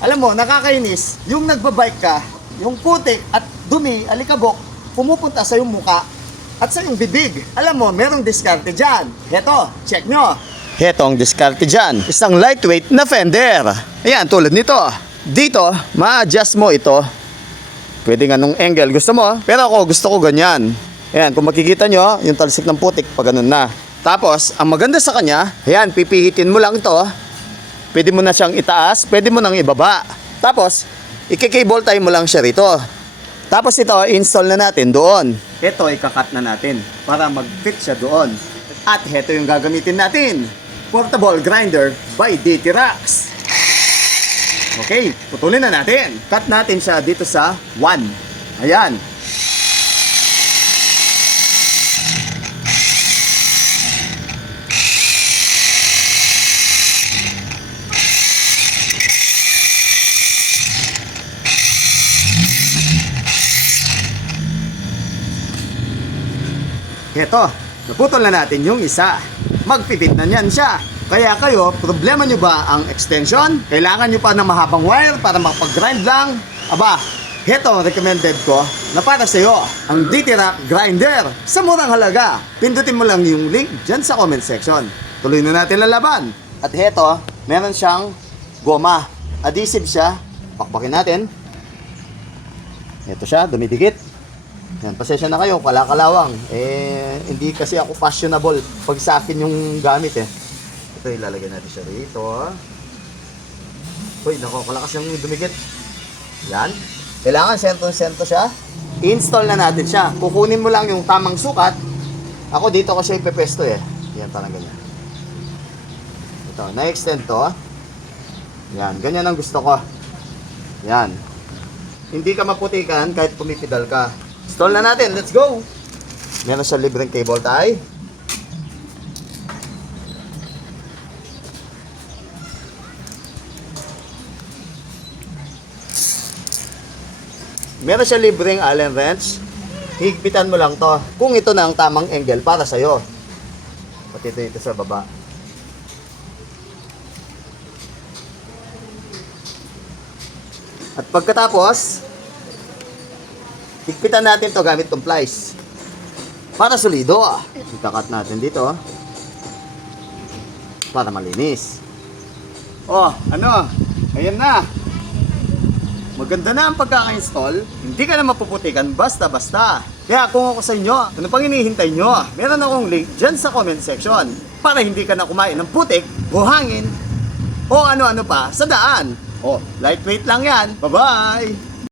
Alam mo, nakakainis, yung nagbabike ka, yung putik at dumi, alikabok, pumupunta sa yung muka at sa yung bibig. Alam mo, merong diskarte dyan. Heto, check nyo. Heto ang diskarte dyan. Isang lightweight na fender. Ayan, tulad nito. Dito, ma-adjust mo ito. Pwede nga nung angle gusto mo, pero ako gusto ko ganyan. Ayan, kung makikita nyo, yung talsik ng putik, pag ganun na. Tapos, ang maganda sa kanya, ayan, pipihitin mo lang to. Pwede mo na siyang itaas, pwede mo nang ibaba. Tapos, i-cable tie mo lang siya rito. Tapos ito, install na natin doon. Ito, ikakat na natin para mag-fit siya doon. At ito yung gagamitin natin. Portable grinder by DT Rocks. Okay, putulin na natin. Cut natin siya dito sa 1. Ayan. Heto, naputol na natin yung isa. Magpipit na niyan siya. Kaya kayo, problema nyo ba ang extension? Kailangan nyo pa ng mahabang wire para makapag-grind lang? Aba, heto recommended ko na para sa iyo, ang DT Rock Grinder sa murang halaga. Pindutin mo lang yung link dyan sa comment section. Tuloy na natin lalaban. At heto, meron siyang goma. Adhesive siya. Pakpakin natin. Heto siya, dumidikit. Yan, pasensya na kayo, kalakalawang. Hindi kasi ako fashionable pag sa akin yung gamit Ito, ilalagay natin siya rito. Uy, nako, kalakas yung dumikit. Yan. Kailangan sentro-sentro siya. I-install na natin siya. Kukunin mo lang yung tamang sukat. Ako dito ko siya ipepesto Yan, parang ganyan. Ito, na-extend to. Yan, ganyan ang gusto ko. Yan. Hindi ka maputikan kahit pumipidal ka. Install na natin. Let's go! Meron siya libreng cable tie. Meron siya libreng Allen wrench. Higpitan mo lang to. Kung ito na ang tamang angle para sa'yo. Pati ito sa baba. At pagkatapos, higpitan natin to gamit tong plies. Para solido. Ikakat natin dito. Para malinis. Oh, ano? Ayan na. Maganda na ang pagkaka-install. Hindi ka na mapuputikan basta-basta. Kaya kung ako sa inyo, ano pang hinihintay nyo? Meron akong link dyan sa comment section. Para hindi ka na kumain ng putik, buhangin, o ano-ano pa sa daan. Oh, lightweight lang yan. Bye-bye!